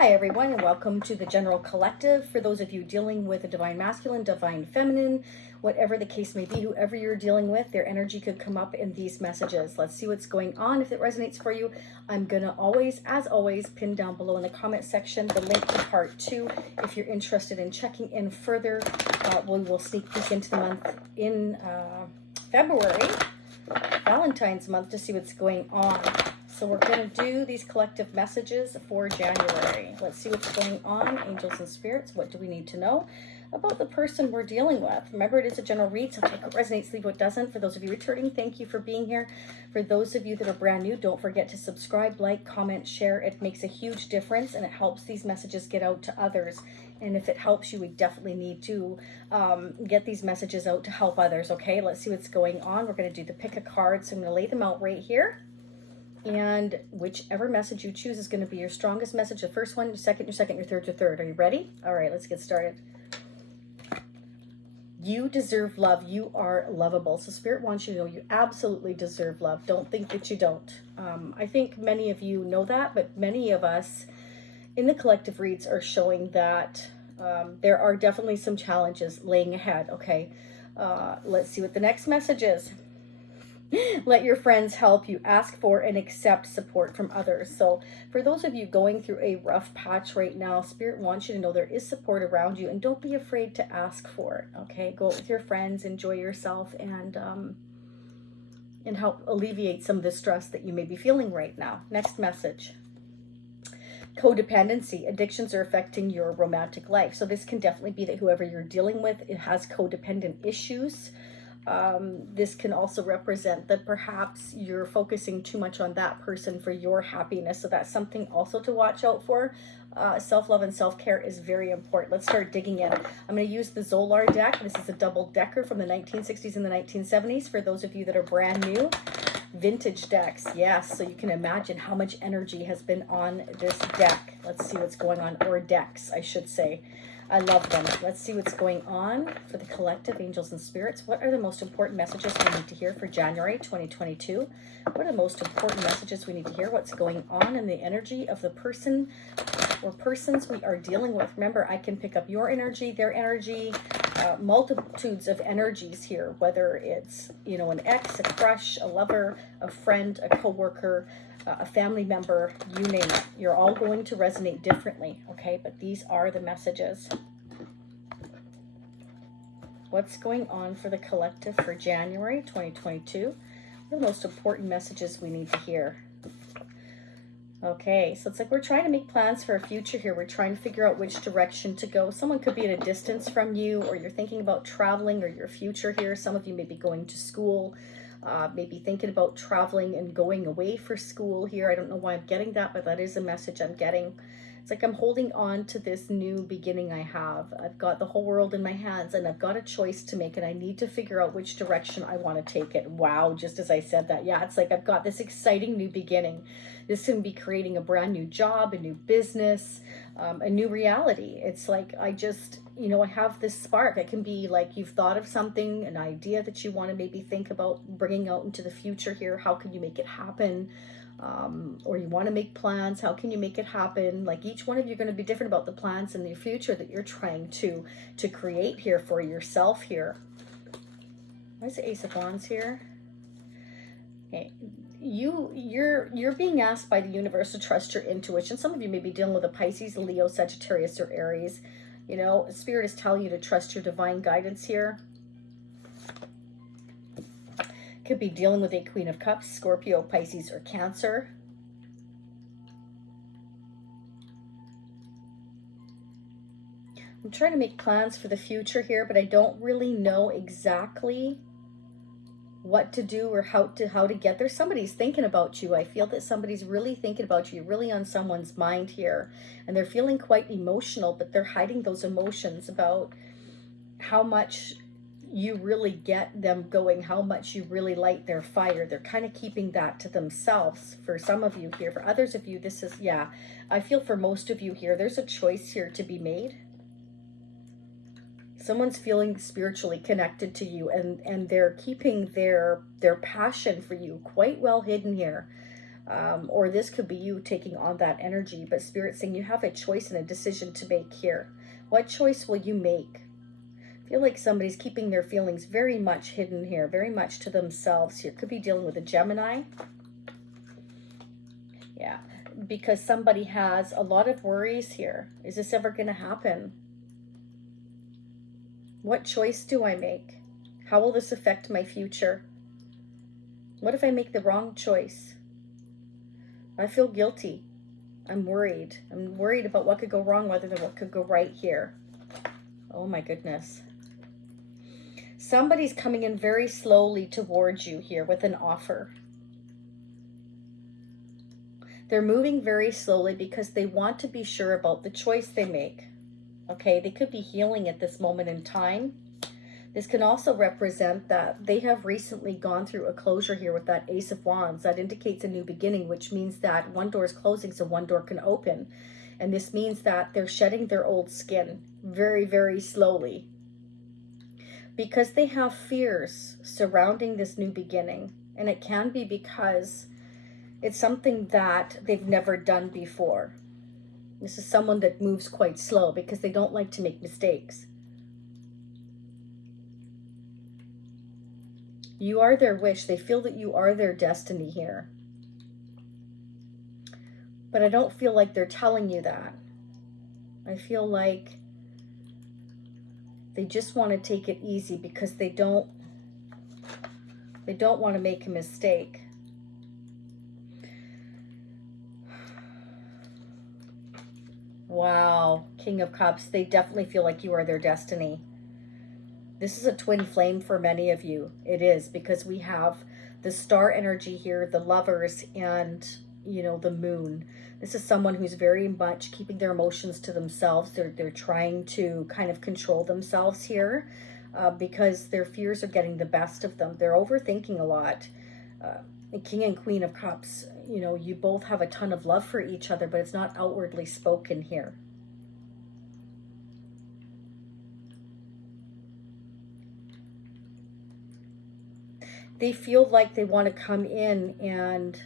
Hi everyone, and welcome to the General Collective. For those of you dealing with a divine masculine, divine feminine, whatever the case may be, whoever you're dealing with, their energy could come up in these messages. Let's see what's going on. If it resonates for you, I'm gonna always, as always, pin down below in the comment section the link to part 2 if you're interested in checking in further. We will sneak peek into the month in February, Valentine's month, to see what's going on. So we're going to do these collective messages for January. Let's see what's going on. Angels and spirits, what do we need to know about the person we're dealing with? Remember, it is a general read, so take what resonates, leave what doesn't. For those of you returning, thank you for being here. For those of you that are brand new, don't forget to subscribe, like, comment, share. It makes a huge difference, and it helps these messages get out to others. And if it helps you, we definitely need to get these messages out to help others, okay? Let's see what's going on. We're going to do the pick a card, so I'm going to lay them out right here. And whichever message you choose is going to be your strongest message. The first one, your second, your third, your third. Are you ready? All right, let's get started. You deserve love. You are lovable. So Spirit wants you to know you absolutely deserve love. Don't think that you don't. I think many of you know that, but many of us in the collective reads are showing that there are definitely some challenges laying ahead, okay? Let's see what the next message is. Let your friends help you. Ask for and accept support from others. So for those of you going through a rough patch right now, Spirit wants you to know there is support around you, and don't be afraid to ask for it, okay? Go out with your friends, enjoy yourself, and help alleviate some of the stress that you may be feeling right now. Next message. Codependency. Addictions are affecting your romantic life. So this can definitely be that whoever you're dealing with, it has codependent issues. This can also represent that perhaps you're focusing too much on that person for your happiness. So that's something also to watch out for. Self-love and self-care is very important. Let's start digging in. I'm going to use the Zolar deck. This is a double-decker from the 1960s and the 1970s. For those of you that are brand new, vintage decks. Yes, so you can imagine how much energy has been on this deck. Let's see what's going on, or decks, I should say. I love them. Let's see what's going on for the collective, angels and spirits. What are the most important messages we need to hear for January 2022? What are the most important messages we need to hear? What's going on in the energy of the person or persons we are dealing with? Remember, I can pick up your energy, their energy, multitudes of energies here, whether it's, you know, an ex, a crush, a lover, a friend, a coworker, a family member, you name it. You're all going to resonate differently, okay? But these are the messages. What's going on for the collective for January 2022? What are the most important messages we need to hear? Okay, so it's like we're trying to make plans for a future here. We're trying to figure out which direction to go. Someone could be at a distance from you, or you're thinking about traveling or your future here. Some of you may be going to school. Maybe thinking about traveling and going away for school here. I don't know why I'm getting that, but that is a message I'm getting. It's like I'm holding on to this new beginning I have. I've got the whole world in my hands, and I've got a choice to make, and I need to figure out which direction I want to take it. Wow, just as I said that. Yeah, it's like I've got this exciting new beginning. This can be creating a brand new job, a new business, a new reality. It's like I just, you know, I have this spark. It can be like you've thought of something, an idea that you want to maybe think about bringing out into the future here. How can you make it happen? Or you want to make plans. How can you make it happen? Like each one of you are going to be different about the plans in the future that you're trying to create here for yourself here. Why is the Ace of Wands here? Okay. You're being asked by the universe to trust your intuition. Some of you may be dealing with a Pisces, Leo, Sagittarius, or Aries. You know, Spirit is telling you to trust your divine guidance here. Could be dealing with a Queen of Cups, Scorpio, Pisces, or Cancer. I'm trying to make plans for the future here, but I don't really know exactly what to do or how to get there. Somebody's thinking about you. I feel that somebody's really thinking about you. You're really on someone's mind here, and they're feeling quite emotional, but they're hiding those emotions about how much you really get them going, how much you really light their fire. They're kind of keeping that to themselves for some of you here. For others of you, this is, yeah, I feel for most of you here, there's a choice here to be made. Someone's feeling spiritually connected to you, and they're keeping their passion for you quite well hidden here. or this could be you taking on that energy. But Spirit saying you have a choice and a decision to make here. What choice will you make? I feel like somebody's keeping their feelings very much hidden here, very much to themselves here. Could be dealing with a Gemini. Yeah, because somebody has a lot of worries here. Is this ever going to happen? What choice do I make? How will this affect my future? What if I make the wrong choice? I feel guilty. I'm worried. I'm worried about what could go wrong rather than what could go right here. Oh my goodness. Somebody's coming in very slowly towards you here with an offer. They're moving very slowly because they want to be sure about the choice they make. Okay, they could be healing at this moment in time. This can also represent that they have recently gone through a closure here with that Ace of Wands. That indicates a new beginning, which means that one door is closing so one door can open. And this means that they're shedding their old skin very, very slowly. Because they have fears surrounding this new beginning. And it can be because it's something that they've never done before. This is someone that moves quite slow because they don't like to make mistakes. You are their wish. They feel that you are their destiny here. But I don't feel like they're telling you that. I feel like they just want to take it easy because they don't want to make a mistake. Wow, King of Cups, they definitely feel like you are their destiny. This is a twin flame for many of you. It is, because we have the star energy here, the lovers, and, you know, the moon. This is someone who's very much keeping their emotions to themselves. They're trying to kind of control themselves here because their fears are getting the best of them. They're overthinking a lot. The King and Queen of Cups, you know, you both have a ton of love for each other, but it's not outwardly spoken here. They feel like they want to come in and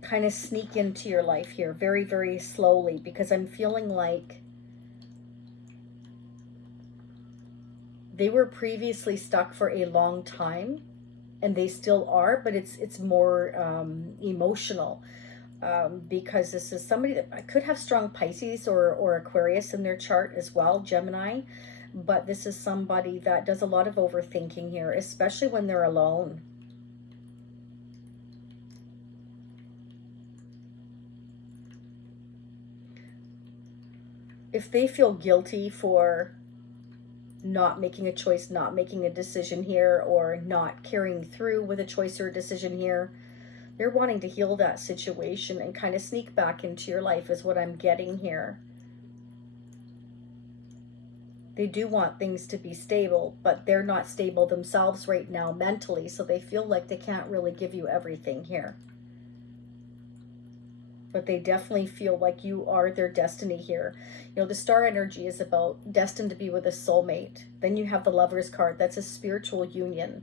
kind of sneak into your life here very, very slowly, because I'm feeling like they were previously stuck for a long time, and they still are, but it's more emotional because this is somebody that could have strong Pisces or Aquarius in their chart as well, Gemini, but this is somebody that does a lot of overthinking here, especially when they're alone. If they feel guilty for not making a choice, not making a decision here, or not carrying through with a choice or a decision here, they're wanting to heal that situation and kind of sneak back into your life is what I'm getting here. They do want things to be stable, but they're not stable themselves right now mentally, so they feel like they can't really give you everything here. But they definitely feel like you are their destiny here. You know, the star energy is about destined to be with a soulmate. Then you have the Lover's card. That's a spiritual union.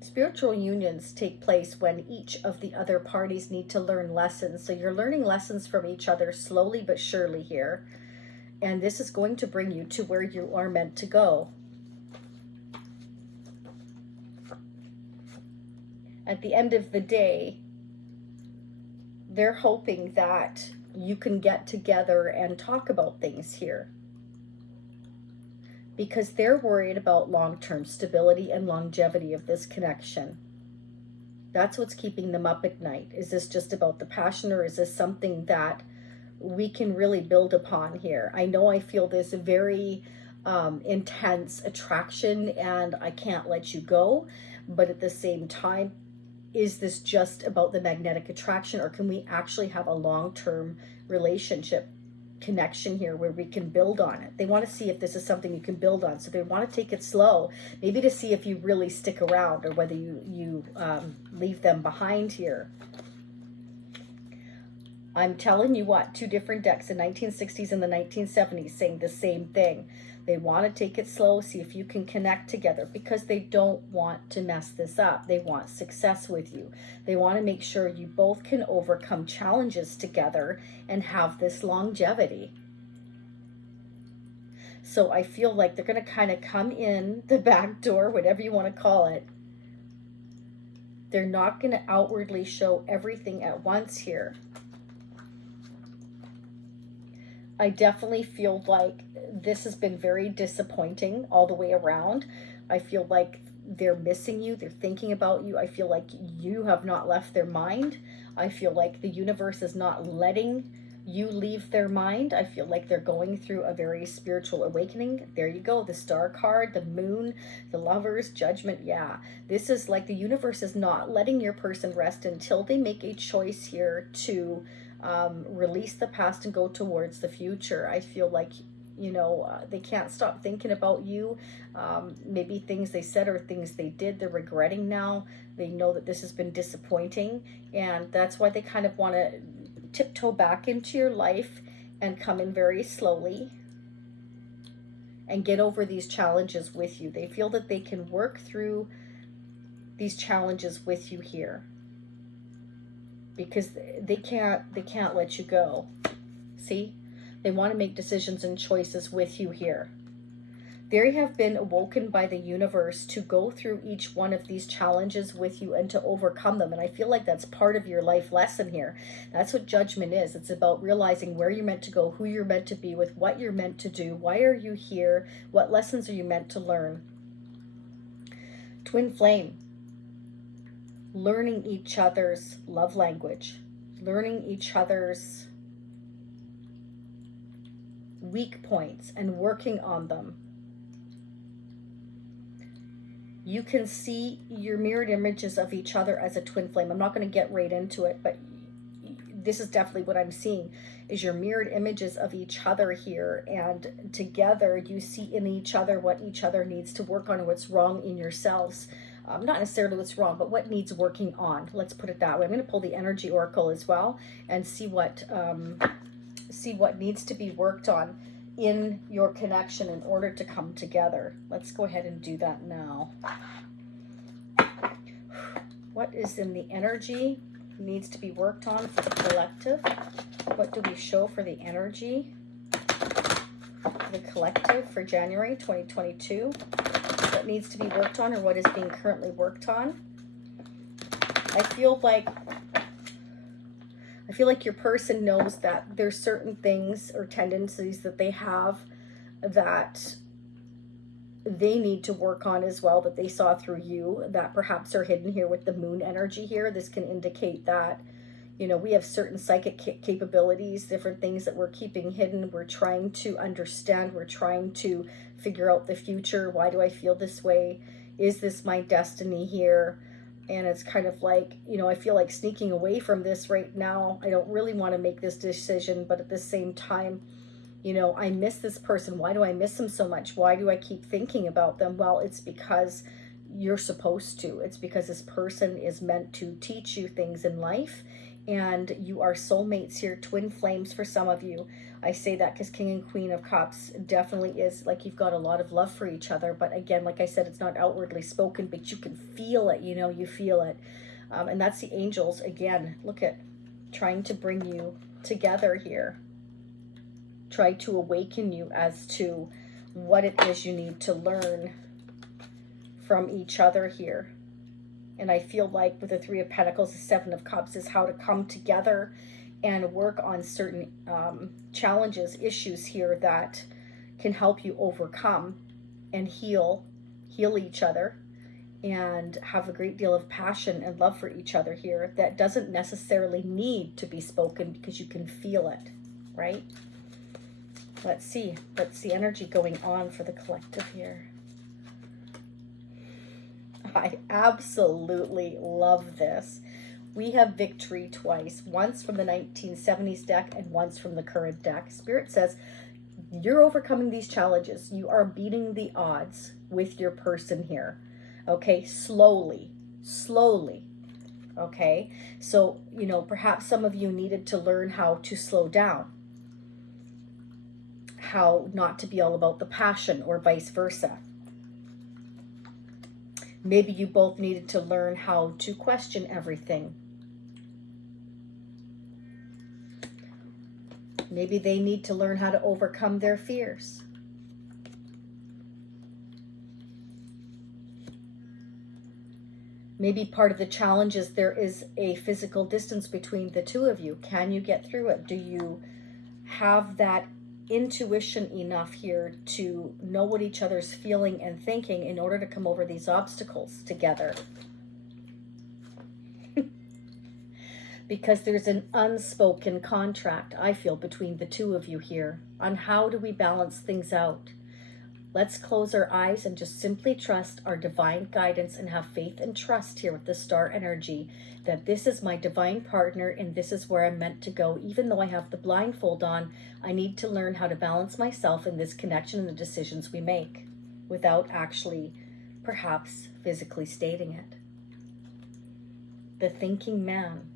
Spiritual unions take place when each of the other parties need to learn lessons. So you're learning lessons from each other slowly but surely here. And this is going to bring you to where you are meant to go. At the end of the day, they're hoping that you can get together and talk about things here, because they're worried about long-term stability and longevity of this connection. That's what's keeping them up at night. Is this just about the passion, or is this something that we can really build upon here? I know I feel this very intense attraction and I can't let you go, but at the same time, is this just about the magnetic attraction, or can we actually have a long-term relationship connection here where we can build on it? They want to see if this is something you can build on, so they want to take it slow, maybe to see if you really stick around or whether you leave them behind here. I'm telling you what, two different decks, the 1960s and the 1970s, saying the same thing. They want to take it slow, see if you can connect together, because they don't want to mess this up. They want success with you. They want to make sure you both can overcome challenges together and have this longevity. So I feel like they're going to kind of come in the back door, whatever you want to call it. They're not going to outwardly show everything at once here. I definitely feel like this has been very disappointing all the way around. I feel like they're missing you. They're thinking about you. I feel like you have not left their mind. I feel like the universe is not letting you leave their mind. I feel like they're going through a very spiritual awakening. There you go. The Star card, the Moon, the Lovers, Judgment. Yeah, this is like the universe is not letting your person rest until they make a choice here to release the past and go towards the future. I feel like, you know, they can't stop thinking about you. Maybe things they said or things they did, they're regretting now. They know that this has been disappointing, and that's why they kind of want to tiptoe back into your life and come in very slowly and get over these challenges with you. They feel that they can work through these challenges with you here because they can't let you go. See? They want to make decisions and choices with you here. They have been awoken by the universe to go through each one of these challenges with you and to overcome them. And I feel like that's part of your life lesson here. That's what Judgment is. It's about realizing where you're meant to go, who you're meant to be with, what you're meant to do, why are you here, what lessons are you meant to learn. Twin Flame. Learning each other's love language. Learning each other's weak points and working on them. You can see your mirrored images of each other as a twin flame. I'm not going to get right into it, but this is definitely what I'm seeing, is your mirrored images of each other here. And together you see in each other what each other needs to work on and what's wrong in yourselves. Not necessarily what's wrong, but what needs working on. Let's put it that way. I'm going to pull the Energy Oracle as well and see what needs to be worked on in your connection in order to come together. Let's go ahead and do that now. What is in the energy needs to be worked on for the collective? What do we show for the energy for the collective for January 2022? What needs to be worked on or what is being currently worked on? I feel like your person knows that there's certain things or tendencies that they have that they need to work on as well, that they saw through you, that perhaps are hidden here with the Moon energy here. This can indicate that, you know, we have certain psychic capabilities, different things that we're keeping hidden. We're trying to understand. We're trying to figure out the future. Why do I feel this way? Is this my destiny here? And it's kind of like, you know, I feel like sneaking away from this right now. I don't really want to make this decision, but at the same time, you know, I miss this person. Why do I miss them so much? Why do I keep thinking about them? Well, it's because you're supposed to. It's because this person is meant to teach you things in life. And you are soulmates here, twin flames for some of you. I say that because King and Queen of Cups definitely is like you've got a lot of love for each other. But again, like I said, it's not outwardly spoken, but you can feel it, you know, you feel it. And that's the angels, again, look at trying to bring you together here. Try to awaken you as to what it is you need to learn from each other here. And I feel like with the Three of Pentacles, the Seven of Cups is how to come together and work on certain challenges, issues here that can help you overcome and heal each other and have a great deal of passion and love for each other here that doesn't necessarily need to be spoken because you can feel it, right? Let's see. What's the energy going on for the collective here? I absolutely love this. We have victory twice, once from the 1970s deck and once from the current deck. Spirit says you're overcoming these challenges. You are beating the odds with your person here. Okay, slowly. Okay, so, you know, perhaps some of you needed to learn how to slow down, how not to be all about the passion or vice versa. Maybe you both needed to learn how to question everything. Maybe they need to learn how to overcome their fears. Maybe part of the challenge is there is a physical distance between the two of you. Can you get through it? Do you have that intuition enough here to know what each other's feeling and thinking in order to come over these obstacles together? Because there's an unspoken contract, I feel, between the two of you here on how do we balance things out. Let's close our eyes and just simply trust our divine guidance and have faith and trust here with the star energy that this is my divine partner and this is where I'm meant to go. Even though I have the blindfold on, I need to learn how to balance myself in this connection and the decisions we make without actually perhaps physically stating it. The thinking man.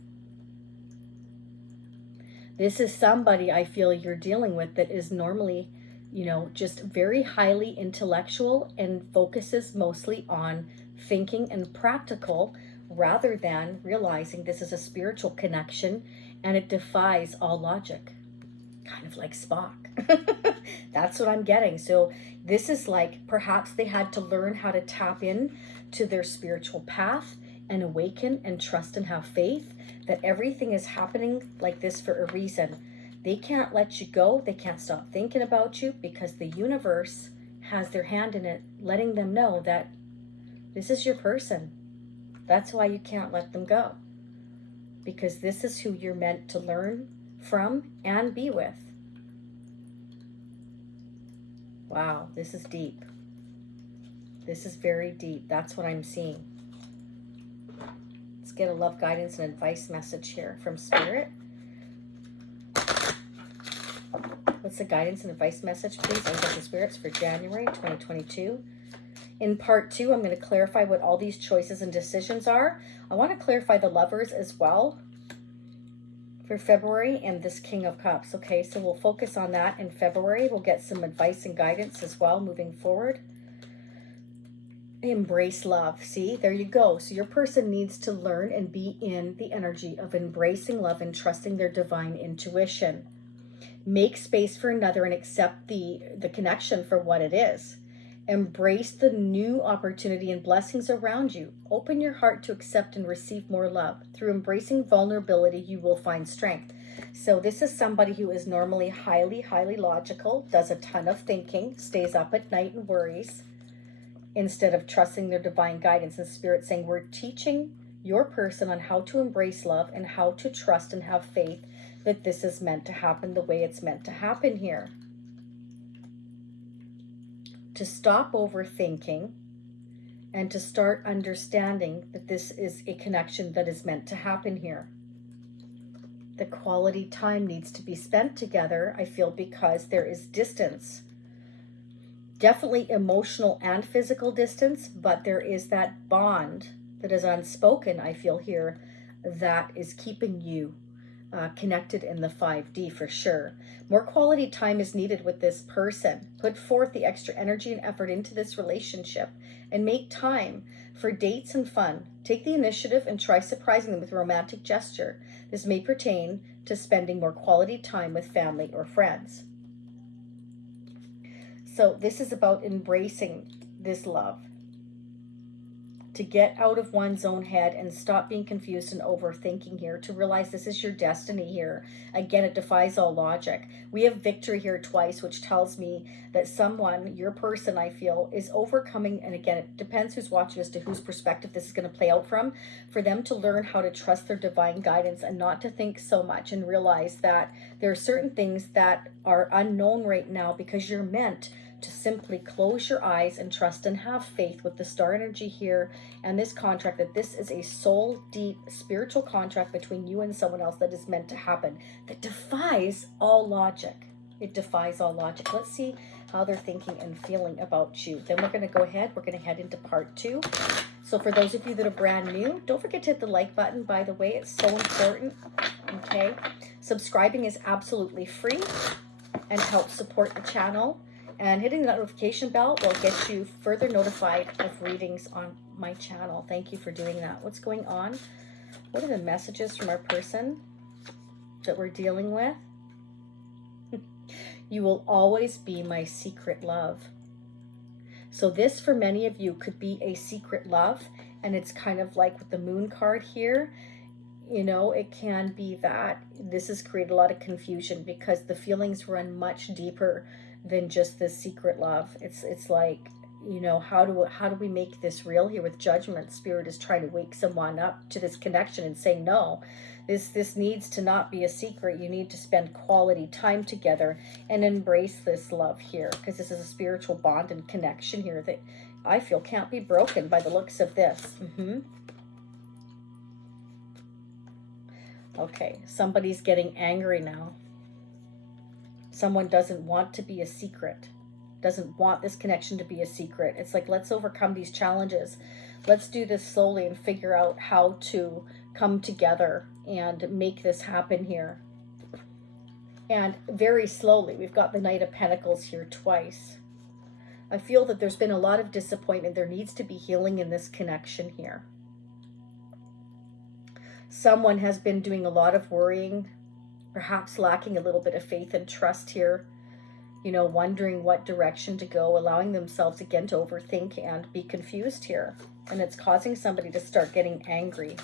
This is somebody I feel you're dealing with that is normally, you know, just very highly intellectual and focuses mostly on thinking and practical rather than realizing this is a spiritual connection and it defies all logic. Kind of like Spock. That's what I'm getting. So this is like perhaps they had to learn how to tap in to their spiritual path and awaken and trust and have faith that everything is happening like this for a reason. They can't let you go. They can't stop thinking about you because the universe has their hand in it, letting them know that this is your person. That's why you can't let them go. Because this is who you're meant to learn from and be with. Wow, this is deep. This is very deep. That's what I'm seeing. Let's get a love guidance and advice message here from Spirit. What's the guidance and advice message, please, angels and spirits, for January 2022? In part 2, I'm going to clarify what all these choices and decisions are. I want to clarify the lovers as well for February and this King of Cups. Okay, so we'll focus on that in February. We'll get some advice and guidance as well moving forward. Embrace love. See, there you go. So your person needs to learn and be in the energy of embracing love and trusting their divine intuition. Make space for another and accept the connection for what it is. Embrace the new opportunity and blessings around you. Open your heart to accept and receive more love. Through embracing vulnerability, you will find strength. So this is somebody who is normally highly, highly logical, does a ton of thinking, stays up at night and worries, instead of trusting their divine guidance. And Spirit saying, we're teaching your person on how to embrace love and how to trust and have faith that this is meant to happen the way it's meant to happen here. To stop overthinking and to start understanding that this is a connection that is meant to happen here. The quality time needs to be spent together, I feel, because there is distance. Definitely emotional and physical distance, but there is that bond that is unspoken, I feel here, that is keeping you connected in the 5D for sure. More quality time is needed with this person. Put forth the extra energy and effort into this relationship and make time for dates and fun. Take the initiative and try surprising them with a romantic gesture. This may pertain to spending more quality time with family or friends. So this is about embracing this love. To get out of one's own head and stop being confused and overthinking here, to realize this is your destiny here. Again, it defies all logic. We have victory here twice, which tells me that someone, your person, I feel, is overcoming, and again, it depends who's watching as to whose perspective this is going to play out from, for them to learn how to trust their divine guidance and not to think so much and realize that there are certain things that are unknown right now because you're meant to simply close your eyes and trust and have faith with the star energy here and this contract, that this is a soul deep spiritual contract between you and someone else that is meant to happen, that defies all logic. It defies all logic. Let's see how they're thinking and feeling about you. Then we're going to go ahead. We're going to head into part 2. So for those of you that are brand new, don't forget to hit the like button. By the way, it's so important. Okay. Subscribing is absolutely free. and help support the channel. And hitting the notification bell will get you further notified of readings on my channel. Thank you for doing that. What's going on? What are the messages from our person that we're dealing with? You will always be my secret love. So this, for many of you, could be a secret love. And it's kind of like with the moon card here. You know, it can be that this has created a lot of confusion because the feelings run much deeper than just this secret love. It's like, you know, how do we make this real here with Judgment? Spirit is trying to wake someone up to this connection and say, no, this needs to not be a secret. You need to spend quality time together and embrace this love here, because this is a spiritual bond and connection here that I feel can't be broken by the looks of this. Okay, somebody's getting angry now. Someone doesn't want to be a secret, doesn't want this connection to be a secret. It's like, let's overcome these challenges. Let's do this slowly and figure out how to come together and make this happen here. And very slowly. We've got the Knight of Pentacles here twice. I feel that there's been a lot of disappointment. There needs to be healing in this connection here. Someone has been doing a lot of worrying, perhaps lacking a little bit of faith and trust here, you know, wondering what direction to go, allowing themselves again to overthink and be confused here. And it's causing somebody to start getting angry.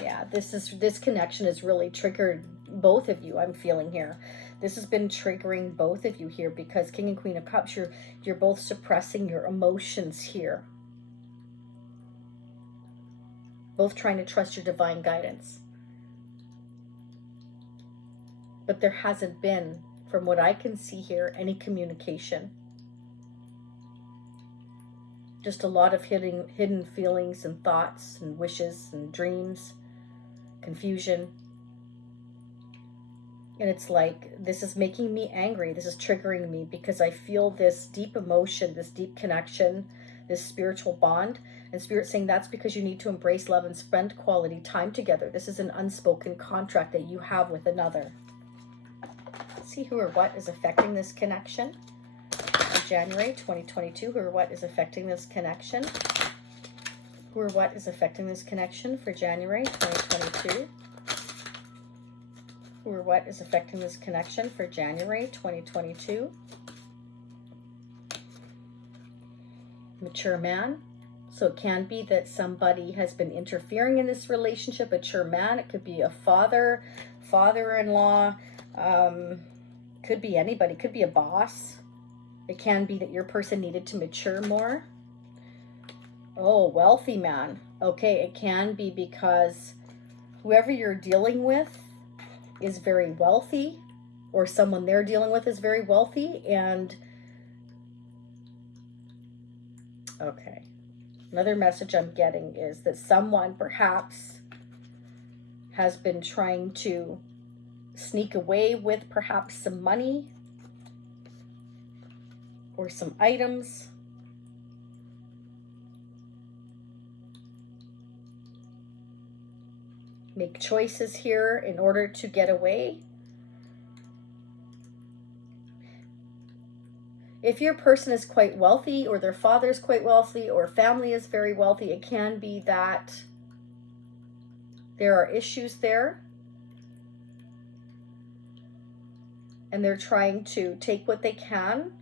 Yeah, this connection has really triggered both of you, I'm feeling here. This has been triggering both of you here because King and Queen of Cups, you're both suppressing your emotions here. Both trying to trust your divine guidance. But there hasn't been, from what I can see here, any communication. Just a lot of hidden feelings and thoughts and wishes and dreams, confusion. And it's like, this is making me angry. This is triggering me because I feel this deep emotion, this deep connection, this spiritual bond. And Spirit saying that's because you need to embrace love and spend quality time together. This is an unspoken contract that you have with another. Let's see who or what is affecting this connection. January 2022, who or what is affecting this connection? Who or what is affecting this connection for January 2022? Who or what is affecting this connection for January 2022? Mature man. So it can be that somebody has been interfering in this relationship, a mature man. It could be a father, father-in-law, could be anybody, could be a boss. It can be that your person needed to mature more. Oh, wealthy man. Okay, it can be because whoever you're dealing with is very wealthy, or someone they're dealing with is very wealthy. And okay, another message I'm getting is that someone perhaps has been trying to sneak away with perhaps some money or some items. Make choices here in order to get away. If your person is quite wealthy, or their father is quite wealthy, or family is very wealthy, it can be that there are issues there. And they're trying to take what they can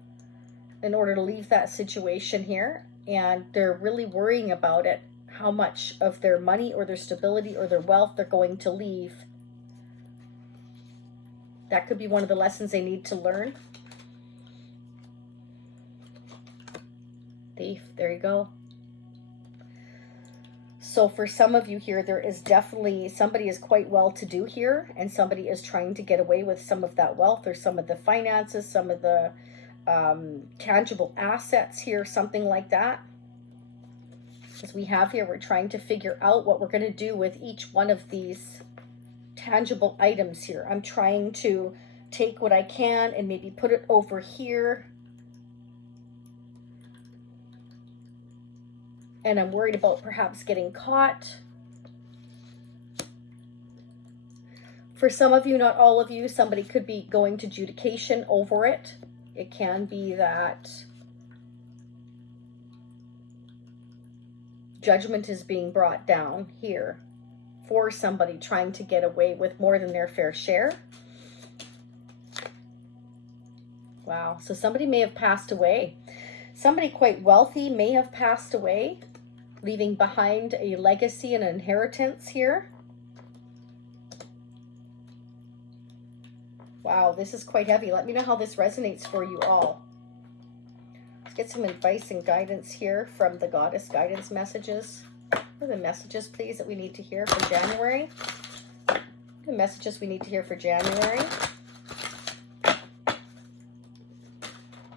in order to leave that situation here. And they're really worrying about it, how much of their money or their stability or their wealth they're going to leave. That could be one of the lessons they need to learn. Thief, there you go. So for some of you here, there is definitely, somebody is quite well-to-do here, and somebody is trying to get away with some of that wealth or some of the finances, some of the tangible assets here, something like that. As we have here, we're trying to figure out what we're going to do with each one of these tangible items here. I'm trying to take what I can and maybe put it over here. And I'm worried about perhaps getting caught. For some of you, not all of you, somebody could be going to adjudication over it. It can be that judgment is being brought down here for somebody trying to get away with more than their fair share. Wow, so somebody may have passed away. Somebody quite wealthy may have passed away, leaving behind a legacy and an inheritance here. Wow, this is quite heavy. Let me know how this resonates for you all. Let's get some advice and guidance here from the goddess guidance messages. What are the messages, please, that we need to hear for January? The messages we need to hear for January.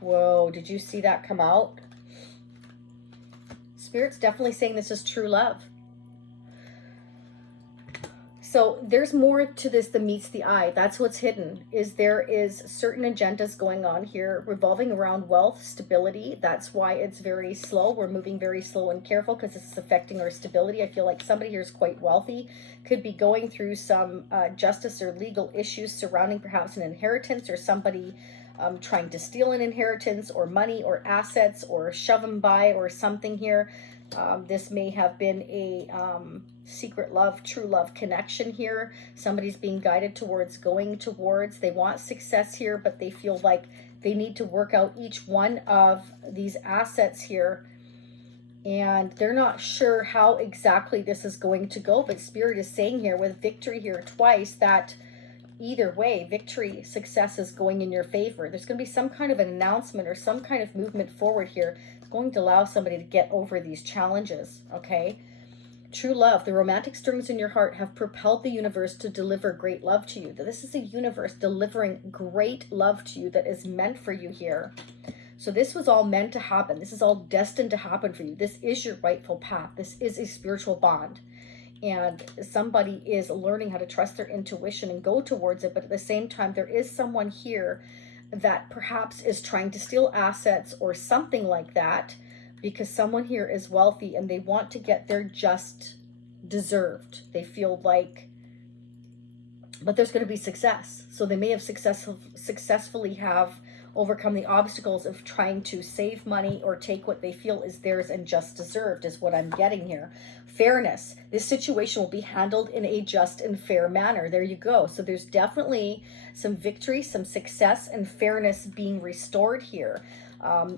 Whoa, did you see that come out? Spirit's definitely saying this is true love. So there's more to this than meets the eye. That's what's hidden, is there is certain agendas going on here revolving around wealth, stability. That's why it's very slow. We're moving very slow and careful because this is affecting our stability. I feel like somebody here is quite wealthy, could be going through some justice or legal issues surrounding perhaps an inheritance, or somebody trying to steal an inheritance or money or assets or shove them by or something here. This may have been a secret love, true love connection here. Somebody's being guided towards going towards. They want success here, but they feel like they need to work out each one of these assets here. And they're not sure how exactly this is going to go. But Spirit is saying here with victory here twice that either way, victory, success is going in your favor. There's going to be some kind of an announcement or some kind of movement forward here. It's going to allow somebody to get over these challenges, okay? True love, the romantic strings in your heart have propelled the universe to deliver great love to you. This is a universe delivering great love to you that is meant for you here. So this was all meant to happen. This is all destined to happen for you. This is your rightful path. This is a spiritual bond. And somebody is learning how to trust their intuition and go towards it. But at the same time, there is someone here that perhaps is trying to steal assets or something like that, because someone here is wealthy and they want to get their just deserved. They feel like, but there's going to be success. So they may have successfully have overcome the obstacles of trying to save money or take what they feel is theirs and just deserved, is what I'm getting here. Fairness. This situation will be handled in a just and fair manner. There you go. So there's definitely some victory, some success, and fairness being restored here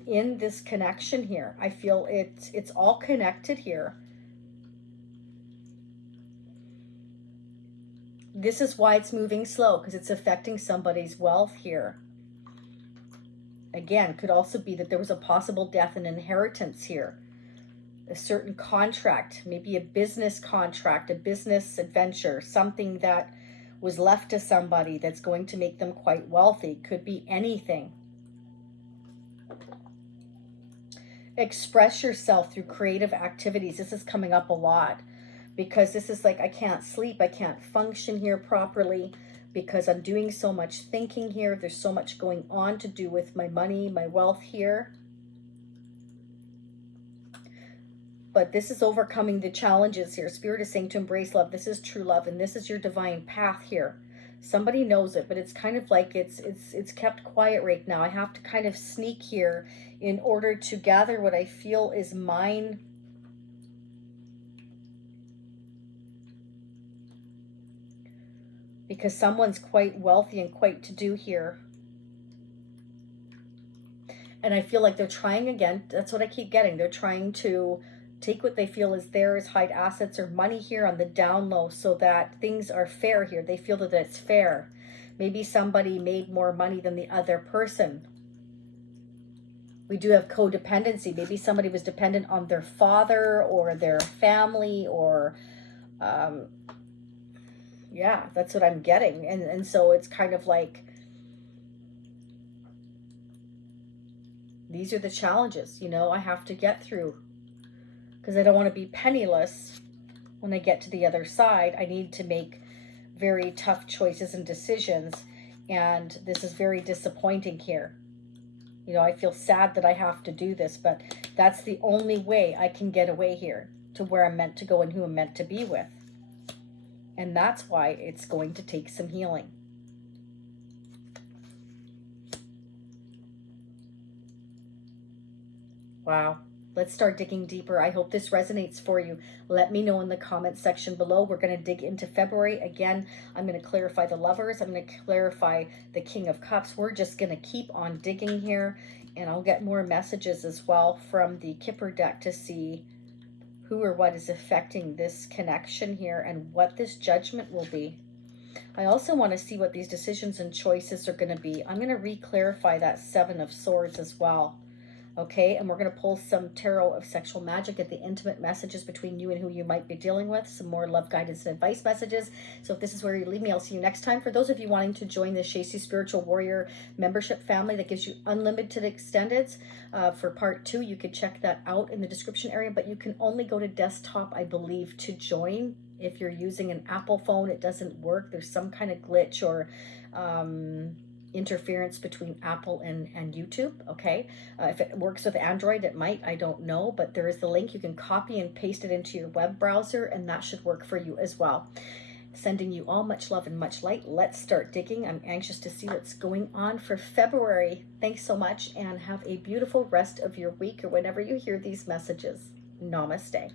in this connection here. I feel it's all connected here. This is why it's moving slow, because it's affecting somebody's wealth here. Again, could also be that there was a possible death and inheritance here. A certain contract, maybe a business contract, a business adventure, something that was left to somebody that's going to make them quite wealthy. Could be anything. Express yourself through creative activities. This is coming up a lot, because this is like, I can't sleep, I can't function here properly, because I'm doing so much thinking here. There's so much going on to do with my money, my wealth here. But this is overcoming the challenges here. Spirit is saying to embrace love. This is true love, and this is your divine path here. Somebody knows it, but it's kind of like it's kept quiet right now. I have to kind of sneak here in order to gather what I feel is mine. Because someone's quite wealthy and quite to-do here. And I feel like they're trying again. That's what I keep getting. They're trying to take what they feel is theirs, hide assets or money here on the down low so that things are fair here. They feel that it's fair. Maybe somebody made more money than the other person. We do have codependency. Maybe somebody was dependent on their father or their family or... yeah, that's what I'm getting. And so it's kind of like, these are the challenges, you know, I have to get through, because I don't want to be penniless when I get to the other side. I need to make very tough choices and decisions, and this is very disappointing here. You know, I feel sad that I have to do this, but that's the only way I can get away here to where I'm meant to go and who I'm meant to be with. And that's why it's going to take some healing. Wow. Let's start digging deeper. I hope this resonates for you. Let me know in the comments section below. We're going to dig into February. Again, I'm going to clarify the lovers. I'm going to clarify the King of Cups. We're just going to keep on digging here. And I'll get more messages as well from the Kipper deck to see who or what is affecting this connection here and what this judgment will be. I also want to see what these decisions and choices are going to be. I'm going to re-clarify that Seven of Swords as well. Okay, and we're going to pull some tarot of sexual magic at the intimate messages between you and who you might be dealing with. Some more love guidance and advice messages. So if this is where you leave me, I'll see you next time. For those of you wanting to join the Shacy Spiritual Warrior membership family that gives you unlimited extendeds for part 2, you could check that out in the description area, but you can only go to desktop, I believe, to join. If you're using an Apple phone, it doesn't work. There's some kind of glitch or interference between Apple and YouTube. Okay, if it works with Android, it might, I don't know, but there is the link. You can copy and paste it into your web browser, and that should work for you as well. Sending you all much love and much light. Let's start digging. I'm anxious to see what's going on for February. Thanks so much, and have a beautiful rest of your week or whenever you hear these messages. Namaste.